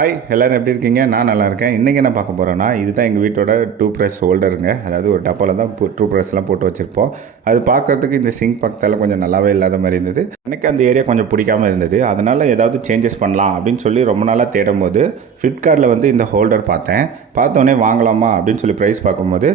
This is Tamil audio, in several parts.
ஹாய் எல்லோரும் எப்படி இருக்கீங்க? நான் நல்லா இருக்கேன். இன்றைக்கி என்ன பார்க்க போகிறோன்னா, இதுதான் எங்கள் வீட்டோட டூத் பிரஷ் ஹோல்டருங்க. அதாவது ஒரு டப்பாவில் தான் டூத் பிரஷ்லாம் போட்டு வச்சுருப்போம். அது பார்க்கறதுக்கு இந்த சிங்க் பக்கத்தில் கொஞ்சம் நல்லாவே இல்லாத மாதிரி இருந்தது. எனக்கு அந்த ஏரியா கொஞ்சம் பிடிக்காமல் இருந்தது. அதனால் ஏதாவது சேஞ்சஸ் பண்ணலாம் அப்படின்னு சொல்லி ரொம்ப நாளாக தேடும் போது ஃப்ளிப்கார்ட்டில் வந்து இந்த ஹோல்டர் பார்த்தேன். பார்த்தோன்னே வாங்கலாமா அப்படின்னு சொல்லி ப்ரைஸ் பார்க்கும்போது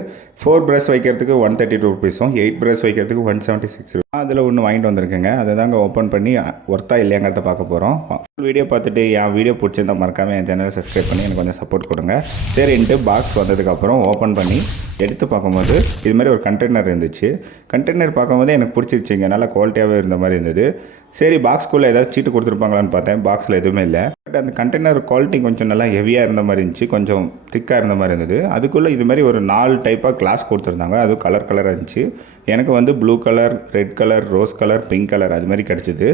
4 ப்ரஷ் வைக்கிறதுக்கு 132 ருபீஸும் 8 ப்ரஷ் வைக்கிறதுக்கு 176 அதில் ஒன்று வாங்கிட்டு வந்திருக்கேங்க. அதை தாங்க ஓப்பன் பண்ணி ஒர்த்தா இல்லையாங்கிறத பார்க்க போகிறோம். ஃபுல் வீடியோ பார்த்துட்டு என் வீடியோ பிடிச்சிருந்தா மறக்காமல் என் சேனலை சப்ஸ்கிரைப் பண்ணி எனக்கு கொஞ்சம் சப்போர்ட் கொடுங்க. சரின்ட்டு பாக்ஸ் வந்ததுக்கப்புறம் ஓப்பன் பண்ணி எடுத்து பார்க்கும்போது இது மாதிரி ஒரு கண்டெய்னர் இருந்துச்சு. கண்டெய்னர் பார்க்கும்போது எனக்கு பிடிச்சிருச்சிங்க. நல்லா குவாலிட்டியாகவே இருந்த மாதிரி இருந்தது. சரி பாக்ஸ்குள்ளே ஏதாவது சீட்டு கொடுத்துருப்பாங்களான்னு பார்த்தேன். பாக்ஸில் எதுவுமே இல்லை. பட் அந்த கண்டெய்னர் குவாலிட்டி கொஞ்சம் நல்லா ஹெவியாக இருந்த மாதிரி இருந்துச்சு. கொஞ்சம் திக்காக இருந்த மாதிரி இருந்தது. அதுக்குள்ளே இது மாதிரி ஒரு 4 டைப்பாக கிளாஸ் கொடுத்துருந்தாங்க. அதுவும் கலராக இருந்துச்சு. எனக்கு வந்து blue colour, red colour, rose colour, pink colour அது மாதிரி கிடச்சிது.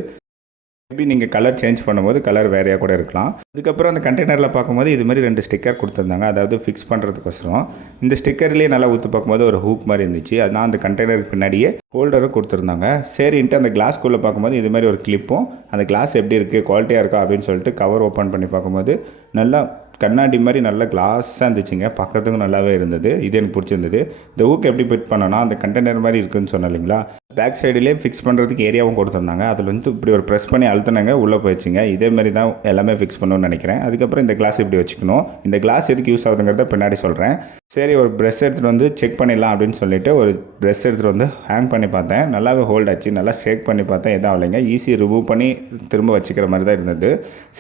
மேபி நீங்கள் கலர் சேஞ்ச் பண்ணும்போது கலர் வேறையாக கூட இருக்கலாம். அதுக்கப்புறம் அந்த கண்டெய்னரில் பார்க்கும்போது இது மாதிரி 2 ஸ்டிக்கர் கொடுத்துருந்தாங்க. அதாவது ஃபிக்ஸ் பண்ணுறதுக்கோசரம். இந்த ஸ்டிக்கர்லேயே நல்லா ஊற்றி பார்க்கும்போது ஒரு ஹூக் மாதிரி இருந்துச்சு. அதனால் அந்த கண்டெய்னருக்கு பின்னாடியே ஹோல்டரும் கொடுத்துருந்தாங்க. சரின்ட்டு அந்த கிளாஸ்க்குள்ளே பார்க்கும்போது இது மாதிரி ஒரு கிளிப்பும் அந்த கிளாஸ் எப்படி இருக்குது, குவாலிட்டியாக இருக்கா அப்படின்னு சொல்லிட்டு கவர் ஓப்பன் பண்ணி பார்க்கும்போது நல்லா கண்ணாடி மாதிரி நல்லா கிளாஸாக இருந்துச்சுங்க. பார்க்கறதுக்கும் நல்லாவே இருந்தது. இது எனக்கு பிடிச்சிருந்தது. இந்த ஹூக் எப்படி ஃபிட் பண்ணோன்னா அந்த கண்டெய்னர் மாதிரி இருக்குதுன்னு சொன்னேன் இல்லைங்களா, பேக் சைடுலேயே ஃபிக்ஸ் பண்ணுறதுக்கு ஏரியாவும் கொடுத்துருந்தாங்க. அதில் வந்து இப்படி ஒரு ப்ரெஸ் பண்ணி அழுத்தினாங்க, உள்ளே போயிடுச்சுங்க. இதே மாதிரி தான் எல்லாமே ஃபிக்ஸ் பண்ணணும்னு நினைக்கிறேன். அதுக்கப்புறம் இந்த கிளாஸ் இப்படி வச்சுக்கணும். இந்த கிளாஸ் எதுக்கு யூஸ் ஆகுதுங்கிறத பின்னாடி சொல்கிறேன். சரி ஒரு ப்ரெஷ் எடுத்துகிட்டு வந்து செக் பண்ணிடலாம் அப்படின்னு சொல்லிட்டு ஒரு ப்ரெஷ் எடுத்துகிட்டு வந்து ஹேங் பண்ணி பார்த்தேன். நல்லாவே ஹோல்ட் ஆச்சு. நல்லா ஷேக் பண்ணி பார்த்தேன். எதுவும் ஆகலைங்க. ஈஸி ரிமூவ் பண்ணி திரும்ப வச்சுக்கிற மாதிரி தான் இருந்தது.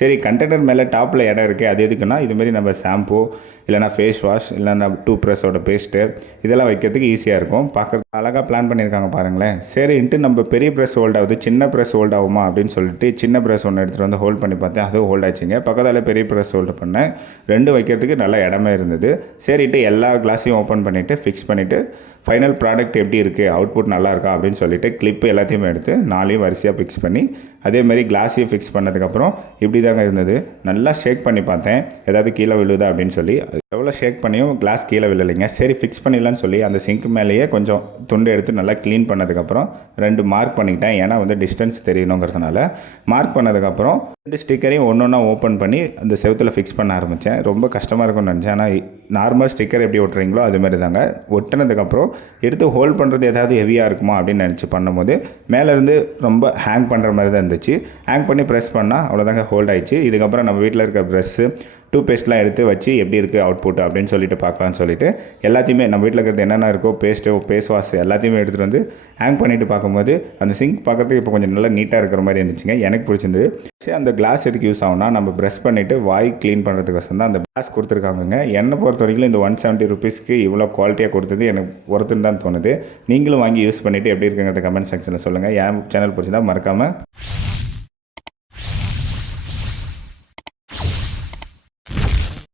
சரி கண்டெய்னர் மேலே டாப்பில் இடம் இருக்குது. அது எதுக்குன்னா இதுமாரி நம்ம ஷாம்பு இல்லைனா ஃபேஸ் வாஷ் இல்லைனா டூத் ப்ரஷோட பேஸ்ட்டு இதெல்லாம் வைக்கிறதுக்கு ஈஸியாக இருக்கும். பார்க்குறது அழகாக பிளான் பண்ணியிருக்காங்க பாருங்களேன். சரின்ட்டு நம்ம பெரிய ப்ரெஷ் ஹோல்ட் ஆகுது, சின்ன ப்ரெஷ் ஹோல்ட் ஆகுமா அப்படின்னு சொல்லிட்டு சின்ன ப்ரெஷ் ஒன்று எடுத்துகிட்டு வந்து ஹோல்ட் பண்ணி பார்த்தேன். அதுவும் ஹோல்ட் ஆச்சுங்க. பக்கத்தில் பெரிய ப்ரெஷ் ஹோல்டு பண்ணேன். 2 வைக்கிறதுக்கு நல்ல இடமே இருந்தது. சரிட்டு எல்லா கிளாஸையும் ஓப்பன் பண்ணிவிட்டு ஃபிக்ஸ் பண்ணிவிட்டு ஃபைனல் ப்ராடக்ட் எப்படி இருக்குது, அவுட்புட் நல்லா இருக்கா அப்படின்னு சொல்லிட்டு கிளிப்பு எல்லாத்தையுமே எடுத்து 4 வரிசையாக ஃபிக்ஸ் பண்ணி அதேமாதிரி கிளாஸையும் ஃபிக்ஸ் பண்ணதுக்கப்புறம் இப்படி தாங்க இருந்தது. நல்லா ஷேக் பண்ணி பார்த்தேன் ஏதாவது கீழே விழுதா அப்படின்னு சொல்லி. எவ்வளோ ஷேக் பண்ணியும் கிளாஸ் கீழே விழலைங்க. சரி ஃபிக்ஸ் பண்ணிடலான்னு சொல்லி அந்த சிங்க் மேலேயே கொஞ்சம் துண்டு எடுத்து நல்லா க்ளீன் பண்ணதுக்கப்புறம் 2 மார்க் பண்ணிக்கிட்டேன். ஏன்னா வந்து டிஸ்டன்ஸ் தெரியணுங்கிறதுனால மார்க் பண்ணதுக்கப்புறம் 2 ஸ்டிக்கரையும் ஒன்றா ஓப்பன் பண்ணி அந்த செவத்தில் ஃபிக்ஸ் பண்ண ஆரம்பித்தேன். ரொம்ப கஷ்டமாக இருக்கும்னு நினச்சேன். ஆனால் நார்மல் ஸ்டிக்கர் எப்படி ஒட்டுறீங்களோ அதுமாரி தாங்க. ஒட்டினதுக்கப்புறம் எடுத்து ஹோல்ட் பண்ணுறது ஏதாவது ஹெவியாக இருக்குமா அப்படின்னு நினச்சி பண்ணும்போது மேலேருந்து ரொம்ப ஹேங் பண்ணுற மாதிரி தான் இருந்துச்சு. ஹேங் பண்ணி ப்ரெஸ் பண்ணால் அவ்வளோதாங்க ஹோல்ட் ஆயிடுச்சு. இதுக்கப்புறம் நம்ம வீட்டில் இருக்க ப்ரெஷ்ஷு டூத் பேஸ்ட்லாம் எடுத்து வச்சு எப்படி இருக்குது அவுட்புட் அப்படின்னு சொல்லிட்டு பார்க்கலான்னு சொல்லிட்டு எல்லாத்தையுமே நம்ம வீட்டில் இருக்கிறது என்னென்ன இருக்கோ பேஸ்ட்டு ஃபேஸ் வாஷ் எல்லாத்தையுமே எடுத்துகிட்டு வந்து ஹேங் பண்ணிவிட்டு பார்க்கும்போது அந்த சிங்க் பார்க்குறதுக்கு இப்போ கொஞ்சம் நல்லா நீட்டாக இருக்கிற மாதிரி இருந்துச்சுங்க. எனக்கு பிடிச்சிருந்தது. சரி அந்த கிளாஸ் எதுக்கு யூஸ் ஆகும்னா நம்ம ப்ரெஷ் பண்ணிவிட்டு வாய் க்ளீன் பண்ணுறதுக்கோசரம் தான் அந்த கிளாஸ் கொடுத்துருக்காங்க. என்னை பொறுத்த வரைக்கும் இந்த 170 ருபீஸ்க்கு இவ்வளோ குவாலிட்டியாக கொடுத்தது எனக்கு ஒருத்தன்னு தான் தோணுது. நீங்களும் வாங்கி யூஸ் பண்ணிவிட்டு எப்படி இருக்குங்கிறத கமெண்ட் செக்ஷனில் சொல்லுங்கள். என் சேனல் பிடிச்சிருந்தா மறக்காமல்